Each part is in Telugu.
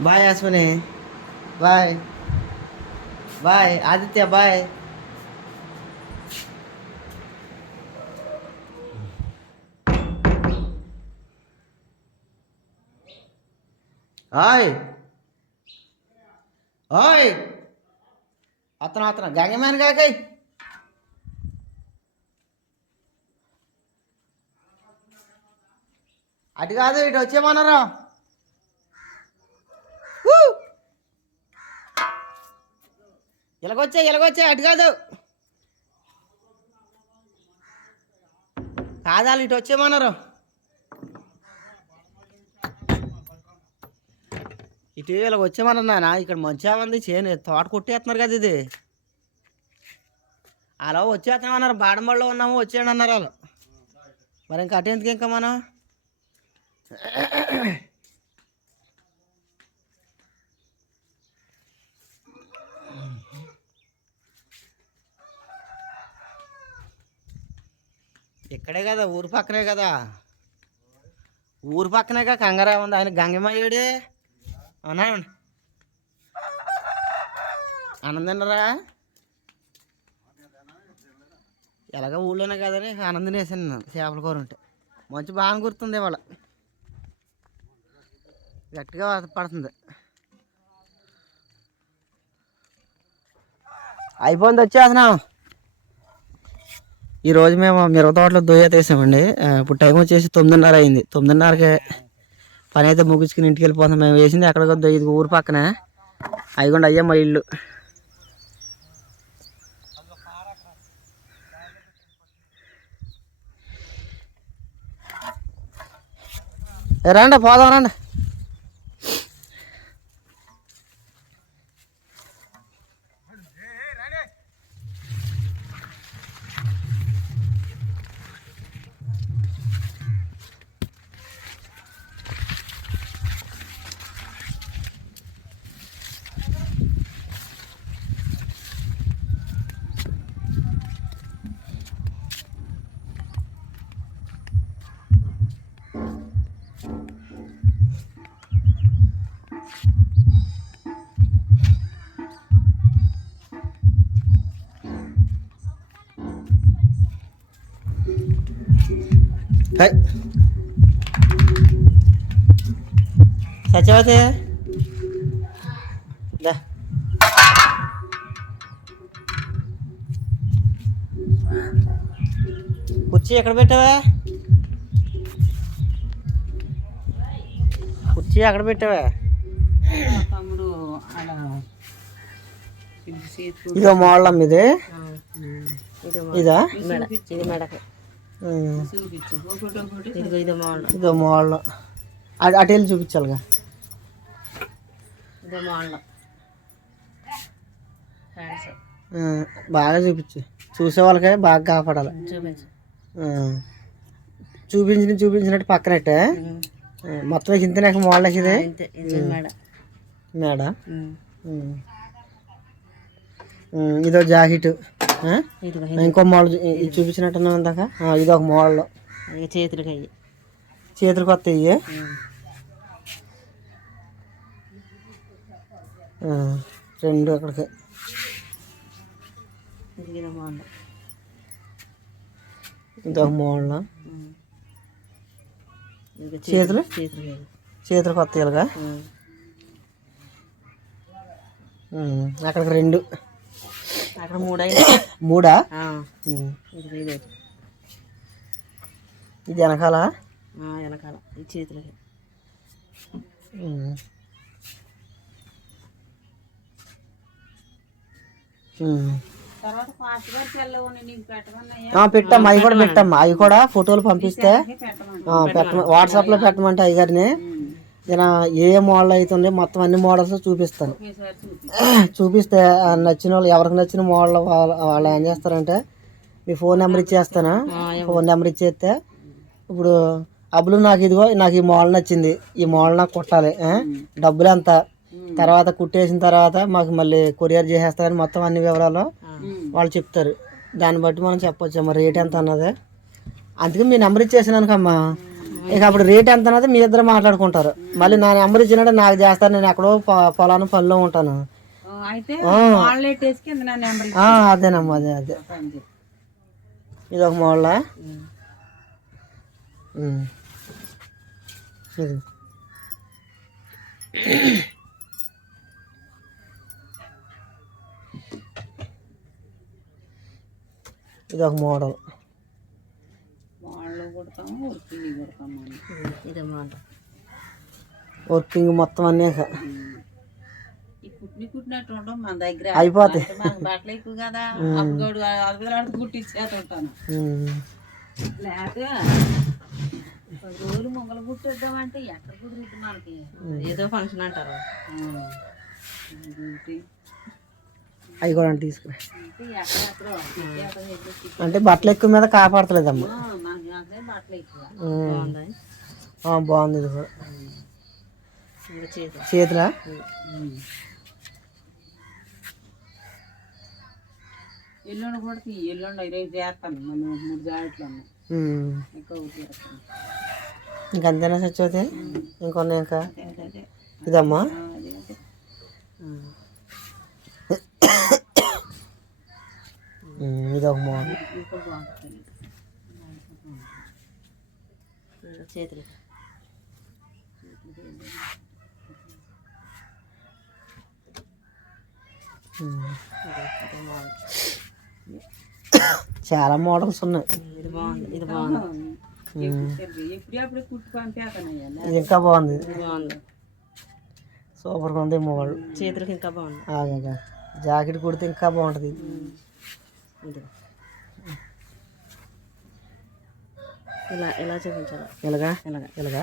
Bye Ashwini bye. Bye. Aditya bye. ఓయ్. ఓయ్. అతను అతను. గంగమేన కాకయ్. అటు కాదు ఇటు వచ్చేమన్నారా ఇలాగొచ్చే ఇలాగొచ్చే అటు కాదు. కాదాలు ఇటు వచ్చేమన్నారు ఇటు ఇలాగ వచ్చేమన్నారు నాన్న ఇక్కడ మంచిగా ఉంది చేను తోట కొట్టేస్తున్నారు కదా ఇది. అలా వచ్చేస్తున్నామన్నారు. బాడంబడిలో ఉన్నాము వచ్చేయండి అన్నారు వాళ్ళు. మరి ఇంకా అటు ఎందుకు ఇంకా మనం? ఇక్కడే కదా ఊరు పక్కనే కదా. ఊరు పక్కనేగా కంగారా ఉంది. ఆయన గంగమయ్యాడే అవునా? ఆనందనరా ఎలాగ ఊళ్ళోనే కదని ఆనందం వేసాను నేను చేపల కూర ఉంటే. మంచి బాగా గుర్తుంది ఇవాళ. గట్టిగా పడుతుంది. అయిపోయింది వచ్చేస్తున్నాం. ఈరోజు మేము మిరప తోటలో దొయ్య తీసామండి ఇప్పుడు టైం వచ్చేసి తొమ్మిదిన్నర అయింది. తొమ్మిదిన్నరకే పని అయితే ముగించుకుని ఇంటికి వెళ్ళిపోతాం మేము వేసింది ఎక్కడికో దొయ్య ఇది ఊరు పక్కన. అయిగోండి అయ్యా మా ఇల్లు. రండి పోదాం రండి. హై. సత్యవతి. దా. కుర్చీ ఎక్కడ పెట్టావా? కుర్చీ ఎక్కడ పెట్టావా? తమ్ముడు ఇది చేతులు ఇదో. ఇది ఇది? ఇదా మెడ. ఇది మెడకి. ఇది మోడల్ అటు వెళ్ళి చూపించాలిగా. ఇదో బాగా చూపించు. చూసే వాళ్ళకే బాగా కాపాడాలి. చూపించిన చూపించినట్టు పక్కనట్టే? మొత్తం ఇంతే ఇది? మెడ. మేడ? ఇదో జాకెట్. ఇంకో మోడల్ చూ- ఇది చూపించినట్టు ఉందాక? ఇది ఒక మోడల్. చేతులకి అయ్యి చేతులు కొత్త ఇవి ఆ, రెండు అక్కడికి. ఇది ఇది మోడల్. చేతులు. చేతులకి చేతులు కొత్త ఇలాగా అక్కడికి రెండు. అక్కడ మూడైంది. మూడా? ఇది వెనకాల? ఆ, వెనకాల. ఈ చేతులకి. పెట్టమ్మా అవి కూడా పెట్టమ్మా. అవి కూడా ఫోటోలు పంపిస్తే వాట్సాప్లో పెట్టమంటే అయ్యగారిని. నేను ఏ మోడల్ అవుతుంది మొత్తం అన్ని మోడల్స్ చూపిస్తాను. చూపిస్తే నచ్చిన వాళ్ళు ఎవరికి నచ్చిన మోడల్ వాళ్ళ వాళ్ళు ఏం చేస్తారంటే మీ ఫోన్ నెంబర్ ఇచ్చేస్తాను? ఫోన్ నెంబర్ ఇచ్చేస్తే ఇప్పుడు అబ్బులు నాకు ఇదిగో నాకు ఈ మోడల్ నచ్చింది. ఈ మోడల్ నాకు కుట్టాలి? డబ్బులు ఎంత? తర్వాత కుట్టేసిన తర్వాత మాకు మళ్ళీ కొరియర్ చేసేస్తారని మొత్తం అన్ని వివరాలు వాళ్ళు చెప్తారు. దాన్ని బట్టి మనం చెప్పొచ్చు మరి రేట్ ఎంత అన్నది. అందుకే మీ నెంబర్ ఇచ్చేసినానుకమ్మా. ఇక అప్పుడు రేట్ ఎంత అన్నది మీ ఇద్దరు మాట్లాడుకుంటారు. మళ్ళీ నా నెంబర్ ఇచ్చినట్టు నాకు చేస్తాను నేను ఎక్కడో పొ- పొలాను పనిలో ఉంటాను. అదేనమ్మా అదే అదే. ఇది ఒక. ఇది ఇది. ఒక మోడల్. వర్కింగ్ మొత్తం అన్నీ అయిపోతాయి. బట్టలు ఎక్కువ కదా కుట్టించేస్తుంటాను రోజులు మొగలు కుట్టేద్దామంటే ఎక్కడ కుదిరిద్ది మనకి? ఏదో ఫంక్షన్ అంటారు? అవి కూడా తీసుకురా. అంటే బట్టలు ఎక్కువ మీద కాపాడతలేదమ్మా. బట్టలు ఎక్కువ. బాగుంది ఇది కూడా. ఇంకా చేతి చేతులా? ఎల్లుండి కూడా ఎల్లుండి ఇరవై చేస్తాను. మూడు ఉమ్. ఇంకా ఇంకంతేనా సత్యవతి? ఇంకొన్నాయి ఇంకా? ఇదమ్మా? ఇది ఒక మోడల్. చేతులు. చాలా మోడల్స్ ఉన్నాయి. ఇది బాగుంది ఇంకా బాగుంది. సూపర్గా ఉంది మోడల్ చేతులకి ఇంకా బాగుంది. ఆగా జాకెట్ కుడితే ఇంకా బాగుంటుంది. ఇలా ఇలా చూపించాలి? ఇలాగా? ఇలాగా. ఇలాగా.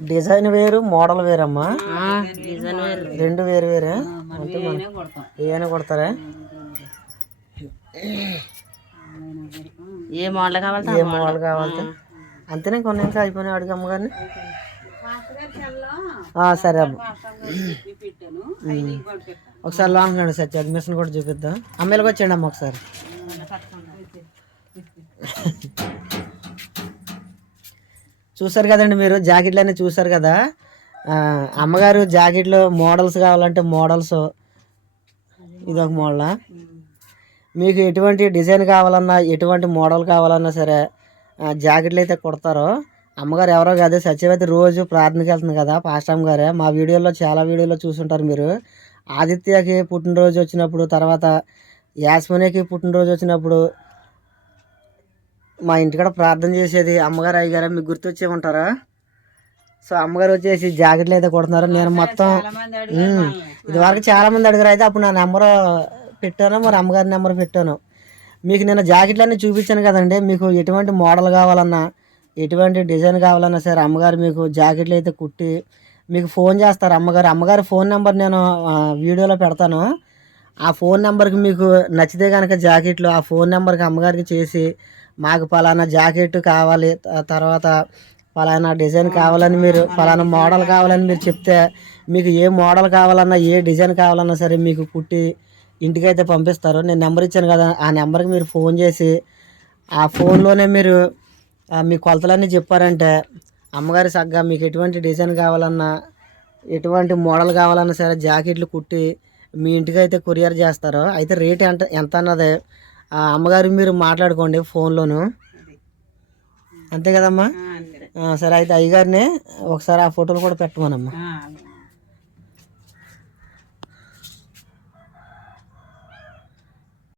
డిజైన్ వేరు మోడల్ వేరమ్మా. డిజైన్ వేరు. రెండు వేరు వేరే. మనం ఏమైనా కొడతాం. ఏమైనా కొడతారా? ఏ మోడల్ కావాలి ఏ మోడల్. కావాలి అంతేనే కొన్ని ఇంకా అయిపోయినాయి అడిగి అమ్మగారిని. ఆ, సరే అమ్మ. ఒకసారి లాంగ్ అండి సత్య అడ్మిషన్ కూడా చూపిద్దాం. అమ్మాయిలకు వచ్చేయండి అమ్మ ఒకసారి. చూసారు కదండి మీరు జాకెట్లు అనేది చూసారు కదా? అమ్మగారు జాకెట్లు మోడల్స్ కావాలంటే మోడల్స్. ఇది ఒక మోడలా? మీకు ఎటువంటి డిజైన్ కావాలన్నా ఎటువంటి మోడల్ కావాలన్నా సరే జాకెట్లు అయితే కుడతారో. అమ్మగారు ఎవరో కాదు సత్యవతి రోజు ప్రార్థనకి వెళ్తుంది కదా పాస్టామ్ గారే. మా వీడియోలో చాలా వీడియోలో చూసుంటారు మీరు. ఆదిత్యకి పుట్టినరోజు వచ్చినప్పుడు తర్వాత యాస్మనేకి పుట్టినరోజు వచ్చినప్పుడు మా ఇంటికాడ ప్రార్థన చేసేది అమ్మగారు అయ్యగారు మీకు గుర్తొచ్చే ఉంటారా? సో అమ్మగారు వచ్చేసి జాకెట్లు అయితే కొడుతున్నారు. నేను మొత్తం ఉమ్. ఇదివరకు చాలా మంది అడిగారు. అయితే అప్పుడు నా నెంబర్ పెట్టాను మరి అమ్మగారి నెంబర్ పెట్టాను. మీకు నేను జాకెట్లు అన్నీ చూపించాను కదండి. మీకు ఎటువంటి మోడల్ కావాలన్నా ఎటువంటి డిజైన్ కావాలన్నా సరే అమ్మగారు మీకు జాకెట్లు అయితే కుట్టి మీకు ఫోన్ చేస్తారు అమ్మగారు. అమ్మగారి ఫోన్ నెంబర్ నేను వీడియోలో పెడతాను. ఆ ఫోన్ నెంబర్కి మీకు నచ్చితే కనుక జాకెట్లు ఆ ఫోన్ నెంబర్కి అమ్మగారికి చేసి మాకు పలానా జాకెట్ కావాలి తర్వాత పలానా డిజైన్ కావాలని మీరు పలానా మోడల్ కావాలని మీరు చెప్తే మీకు ఏ మోడల్ కావాలన్నా ఏ డిజైన్ కావాలన్నా సరే మీకు కుట్టి ఇంటికైతే పంపిస్తారు. నేను నెంబర్ ఇచ్చాను కదా ఆ నెంబర్కి మీరు ఫోన్ చేసి ఆ ఫోన్లోనే మీరు మీ కొలతలన్నీ చెప్పారంటే అమ్మగారి సగ్గా మీకు ఎటువంటి డిజైన్ కావాలన్నా ఎటువంటి మోడల్ కావాలన్నా సరే జాకెట్లు కుట్టి మీ ఇంటికి అయితే కొరియర్ చేస్తారు. అయితే రేట్ ఎంత ఎంత అన్నది అమ్మగారు మీరు మాట్లాడుకోండి ఫోన్లోను. అంతే కదమ్మా? ఆ, సరే అయితే అయ్యగారిని ఒకసారి ఆ ఫోటోలు కూడా పెట్టమనమ్మా. ఆ,